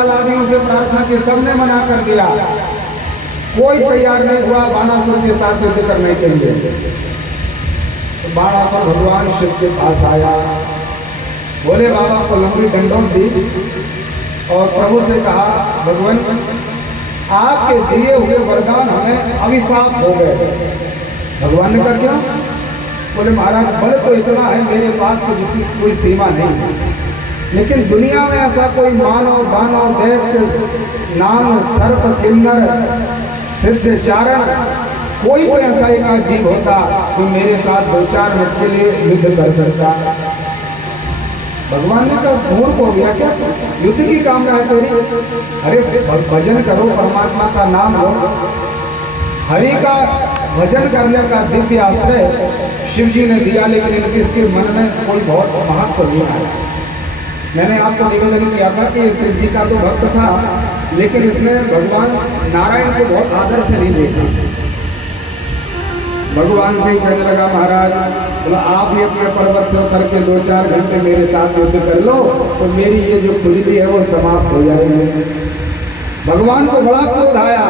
आदियों से प्रार्थना की, सबने मना कर दिया। कोई तैयार नहीं हुआ बाणासुर के साथ युद्ध करने के लिए। तो बाणासुर भगवान शिव के पास आया, भोले बाबा को लंबी डंडोत दी और प्रभु से कहा, भगवान आपके दिए हुए वरदान हमें अभिशाप हो गए। भगवान ने कहा क्या? बोले महाराज बल तो इतना है मेरे पास कि जिसकी कोई सीमा नहीं, लेकिन दुनिया में ऐसा कोई मानव दानव दैत्य नाग सर्प किन्नर सिद्ध चारण कोई तो ऐसा एक जीव होता जो मेरे साथ 2-4 मिनट के लिए युद्ध कर सकता। भगवान ने कहा मूर्ख हो गया क्या? युद्ध की कामना है तेरी? अरे भजन करो, परमात्मा का नाम लो। हरि का भजन करने का दिव्य आश्रय शिव जी ने दिया, लेकिन इसके मन में कोई बहुत महत्व नहीं आया। मैंने आपको निवेदन किया था कि शिव जी का तो भक्त था, लेकिन इसने भगवान नारायण को बहुत आदर से नहीं देखा। भगवान से कहने लगा, महाराज बोला आप ही अपने पर्वत से उतर के 2-4 घंटे मेरे साथ युद्ध कर लो तो मेरी ये जो खुजली है वो समाप्त हो जाएगी। भगवान को बड़ा क्रोध आया,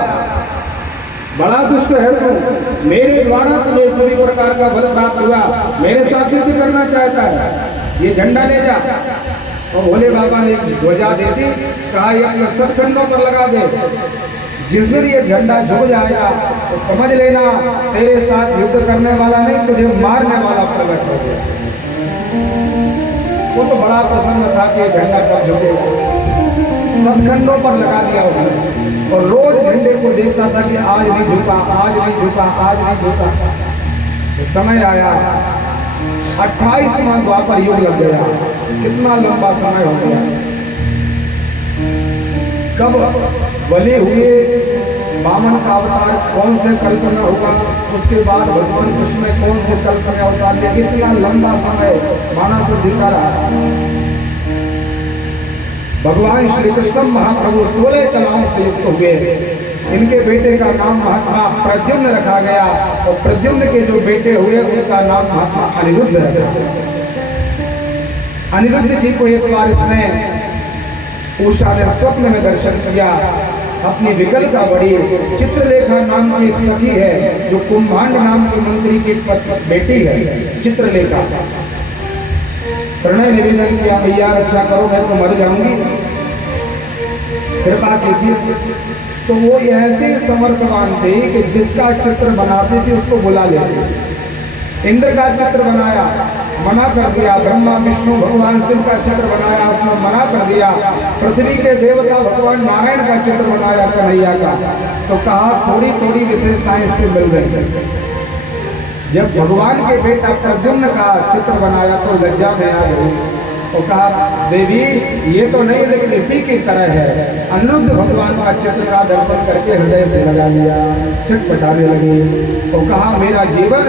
बड़ा दुष्ट है तू, मेरे द्वारा तुझे सभी प्रकार का बल प्राप्त हुआ, मेरे साथ युद्ध करना चाहता है, ये झंडा ले जा। और भोले बाबा ने ध्वजा दे दी, कहा ये अपने सतखंडों पर लगा दे, जिस दिन ये झंडा झुक जाएगा तो समझ लेना तेरे साथ युद्ध करने वाला नहीं, तुझे मारने वाला प्रकट हो गया। वो तो बड़ा प्रसन्न था कि झंडा कब झुकेगा। सतखंडों पर लगा दिया उसने और रोज झंडे को देखता था कि आज नहीं झुका, आज नहीं झुका, आज नहीं झुका। तो समय आया 28वां द्वापर युग लग गया। कितना लंबा समय हो गया। कब बलि हुए, वामन का अवतार कौन से कल्पना होगा, उसके बाद भगवान कृष्ण में कौन से कल्पना अवतार लिया, कितना लंबा समय बाणासुर जीता रहा। भगवान श्री कृष्ण महाप्रभु 16 कलाओं से युक्त हुए। इनके बेटे का नाम महात्मा प्रद्युम्न रखा गया और प्रद्युम्न के जो बेटे हुए उनका नाम महात्मा अनिरुद्ध रखा गया। अनिरुद्ध जी को एक बार इसने उषा ने स्वप्न में दर्शन किया। अपनी विकल का बड़ी चित्रलेखा नाम की एक सखी है जो कुंभांड नाम की मंत्री की बेटी है, चित्रलेखा। प्रणय निवेदन किया, भैया रक्षा करो मैं तो मर जाऊंगी, कृपा कीजिए। तो वो ऐसे समर्थवान थे कि जिसका चित्र बनाती थी उसको बुला लेते। इंद्र का चित्र बनाया, मना कर दिया। ब्रह्मा विष्णु भगवान शिव का चित्र बनाया, उसने मना कर दिया। पृथ्वी के देवता भगवान नारायण का चित्र बनाया, कन्हैया का, तो कहा थोड़ी थोड़ी विशेषताएं इससे मिल रही। जब भगवान के बेटा प्रद्युम्न का चित्र बनाया तो लज्जा में आ गई। तो कहा देवी ये तो नहीं, लेकिन इसी की तरह है। अनिरुद्ध भगवान का चित्र का दर्शन करके हृदय से लगा लिया, छटपटाने लगी। तो कहा मेरा जीवन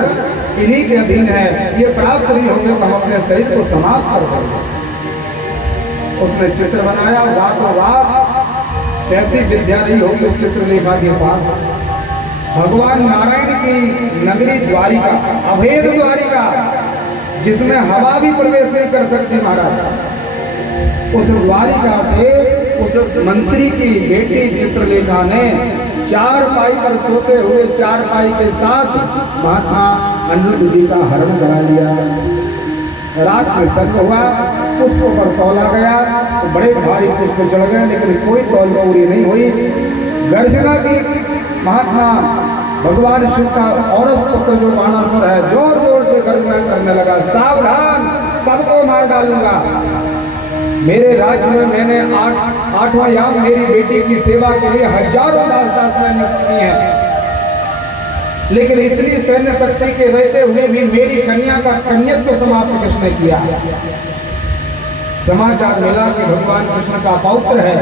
इन्हीं के अधीन है, ये प्राप्त नहीं होंगे तो हम अपने शरीर को समाप्त कर देंगे। उसने चित्र बनाया, रातों रात कैसी विद्या नहीं होगी उस चित्रलेखा के पास। भगवान नारायण की नगरी द्वारिका, अभेद द्वारिका, जिसमें हवा भी प्रवेश नहीं कर सकती महाराज, उस द्वारिका से उस मंत्री की बेटी चित्रलेखा ने 4 पाई पर सोते हुए 4 पाई के साथ महात्मा अनिरुद्ध जी का हरण करा लिया। रात में सत्य हुआ, पुष्प पर तौला गया तो बड़े भारी पुष्प चढ़ गए, लेकिन कोई तौल पूरी नहीं हुई। गर्जना की महात्मा भगवान शिव का औरस पुत्र जो बाणासुर है जोर जोर से गर्जना करने लगा, सावधान सबको मार डालूंगा। मेरे राज्य में मैंने 8वां याम मेरी बेटी की सेवा के लिए हजारों दास नियुक्त की है, लेकिन इतनी सैन्य शक्ति के रहते हुए भी मेरी कन्या का कन्यत्व समाप्त किसने किया। समाचार मिला कि भगवान कृष्ण का पौत्र है,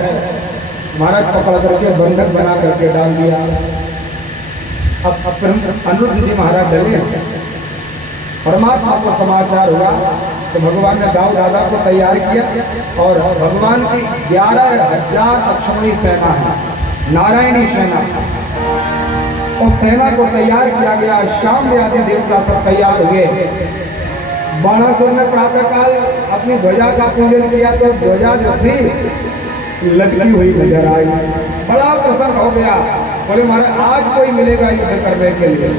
महाराज पकड़ करके बंधक बना करके डाल दिया। अब अनिरुद्ध जी महाराज डरे। परमात्मा को समाचार हुआ तो भगवान ने दाऊ दादा को तैयार किया और भगवान की 11,000 अक्षौणी सेना है, नारायणी सेना, उस सेना को तैयार किया गया। शाम में आदि देवता सब तैयार हुए। बाणासुर ने प्रातःकाल अपनी ध्वजा का पूजन किया तो ध्वजा जो थी लटकी हुई नजर आई। बड़ा प्रसन्न हो गया, बोले महाराज आज कोई मिलेगा युद्ध करने के लिए।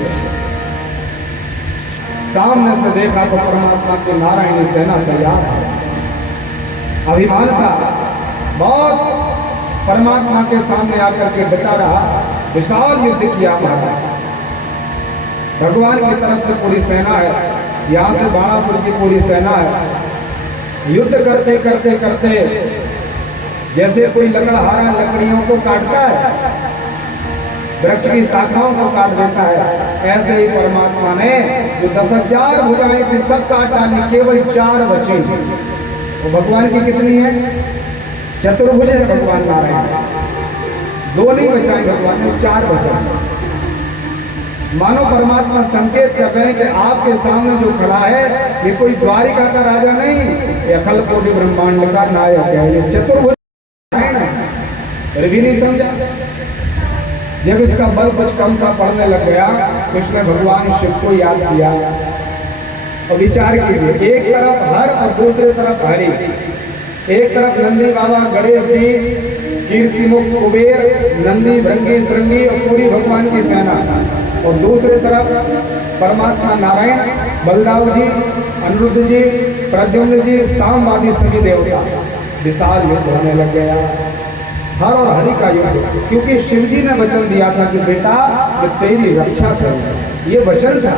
सामने से देखा तो परमात्मा की नारायणी सेना तैयार है। अभिमान था बहुत, परमात्मा के सामने आकर के डटा रहा, विशाल युद्ध किया महाराज। भगवान की तरफ से पूरी सेना है, यहाँ से बाणासुर की पूरी सेना है। युद्ध करते करते करते जैसे कोई लकड़हारा लकड़ियों को काटता है, वृक्ष की शाखाओं को काट देता है, ऐसे ही परमात्मा ने जो 10,000 भुजाएं थी सब काट डाली, केवल 4 बची। तो भगवान की कितनी है? चतुर्भुज है भगवान नारायण। 2 नहीं बचाई भगवान ने, 4 बचाई। मानो परमात्मा संकेत कर रहे हैं कि आपके सामने जो खड़ा है ये कोई द्वारिका का राजा नहीं, ये अखिल कोटि ब्रह्मांड का नायक है, ये चतुर्भुज है। फिर भी नहीं समझा। जब इसका बल कुछ कम सा पड़ने लग गया, कृष्ण भगवान शिव को याद किया और विचार कीजिए, एक तरफ हर और दूसरी तरफ हरि। एक तरफ नंदी बाबा गणेश जी, कीर्तिमुख कुबेर, नंदी भृंगी श्रृंगी और पूरी भगवान की सेना, और दूसरी तरफ परमात्मा नारायण, बलदाव जी, अनिरुद्ध जी, प्रद्युम्न जी, सामवादी सभी देवता। विशाल युद्ध होने लग गया, हर और हरि का युद्ध। क्योंकि शिव जी ने वचन दिया था कि बेटा मैं तेरी रक्षा करूंगा, ये वचन था।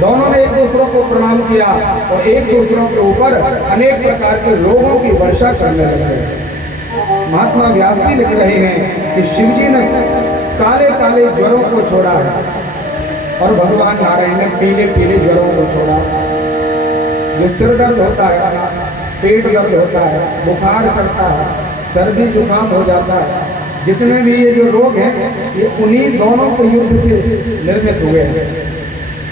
दोनों ने एक दूसरों को प्रणाम किया और एक दूसरों के ऊपर अनेक प्रकार के रोगों की वर्षा करने लगे। महात्मा व्यास जी लिख रहे हैं कि शिव जी ने काले काले ज्वरों को छोड़ा है और भगवान नारायण ने पीले पीले ज्वरों को छोड़ा। जो सिर दर्द होता है, पेट दर्द होता है, बुखार चढ़ता है, सर्दी जुकाम हो जाता है, जितने भी ये जो रोग हैं ये उन्हीं दोनों के युद्ध से निर्मित हुए हैं।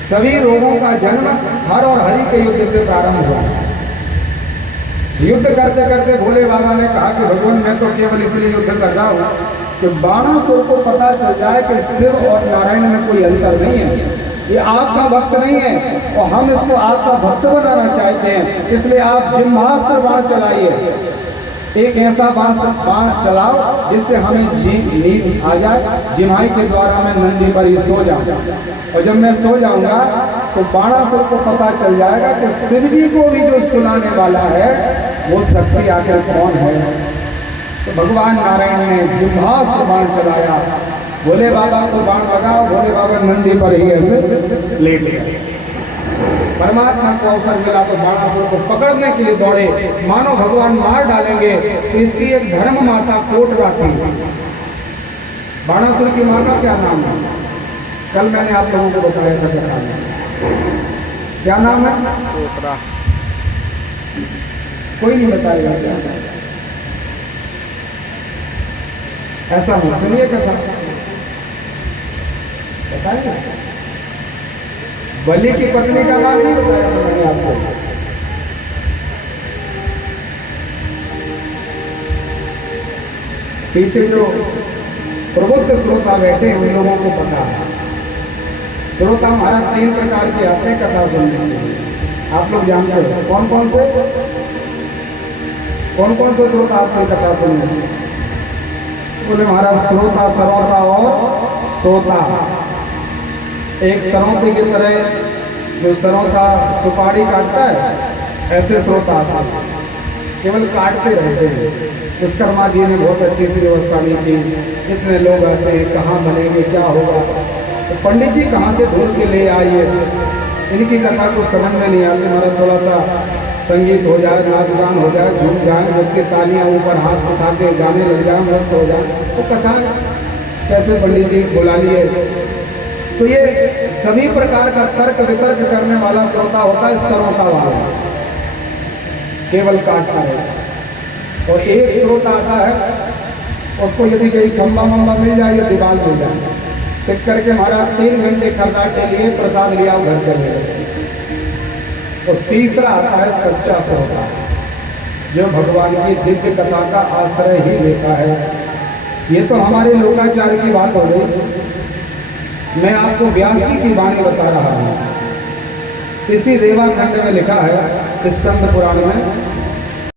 सभी रोगों का जन्म हर और हरि के युद्ध से प्रारंभ हुआ। युद्ध करते करते भोले बाबा ने कहा कि भगवान मैं तो केवल इसलिए युद्ध कर रहा हूँ कि बाणासुर को पता चल जाए कि शिव और नारायण में कोई अंतर नहीं है, ये आपका भक्त नहीं है और हम इसको आपका भक्त बनाना चाहते हैं। इसलिए आप जिम्हास्त्र बाण चलाइए, एक ऐसा बाण चलाओ जिससे हमें नींद आ जाए, जिमाई के द्वारा मैं नंदी पर ही सो जाऊं, और जब मैं सो जाऊंगा तो बाणासुर को पता चल जाएगा कि शिव जी को भी जो सुनाने वाला है वो शक्ति आखिर कौन है। तो भगवान नारायण ने जिम्हास्त्र बाण चलाया, भोले बाबा को बाण लगाओ, भोले बाबा नंदी पर ही ऐसे लेट गए। परमात्मा को अवसर मिला तो बाणासुर को पकड़ने के लिए दौड़े, मानो भगवान मार डालेंगे। तो इसकी एक धर्म माता कोटरा थी। बाणासुर की मां का क्या नाम है? कल मैंने आप लोगों को बताया था क्या नाम है? कोटरा। कोई नहीं बताएगा क्या? ऐसा मत सुनिए कथा, बताएगा। बलि की पत्नी का नाम नहीं बताया था मैंने आपको। पीछे जो प्रबुद्ध श्रोता बैठे उन लोगों को पता है। श्रोता हमारा 3 प्रकार के आते हैं कथा सुनने के लिए, आप लोग जानते हो कौन कौन से श्रोता आते हैं कथा सुनने? बोले महाराज श्रोता, श्रोता और सोता। एक सरौते की तरह जो सरौता सुपारी काटता है, ऐसे श्रोता आता है, केवल काटते रहते हैं। विश्वकर्मा जी ने बहुत अच्छी सी व्यवस्था नहीं की, कितने लोग आते हैं, कहाँ बनेंगे, क्या होगा। तो पंडित जी कहाँ से ढूंढ के ले आइए, इनकी कथा कुछ समझ में नहीं आती। हमारा थोड़ा सा संगीत हो जाए, नाच गान हो जाए, झूम जाए, बच्चे तालियां ऊपर हाथ उठा के गाने लग जाए, मस्त हो जाए, तो कथा कैसे पंडित जी बुला लिए। तो ये सभी प्रकार का तर्क वितर्क करने वाला श्रोता होता है श्रोता वाला, केवल काटता है। और एक श्रोता आता है, उसको यदि कहीं खम्बा मम्बा मिल जाए या दीवार मिल जाए, टिक करके महाराज 3 घंटे खर्चा के लिए प्रसाद लिया घर चले गए। और तीसरा आता है सच्चा श्रोता, जो भगवान की दिव्य कथा का आश्रय ही लेता है। ये तो हमारे लोकाचार की बात हो गई। मैं आपको व्यास जी की वाणी बता रहा हूँ। इसी रेवा खंड में लिखा है स्कंद पुराण में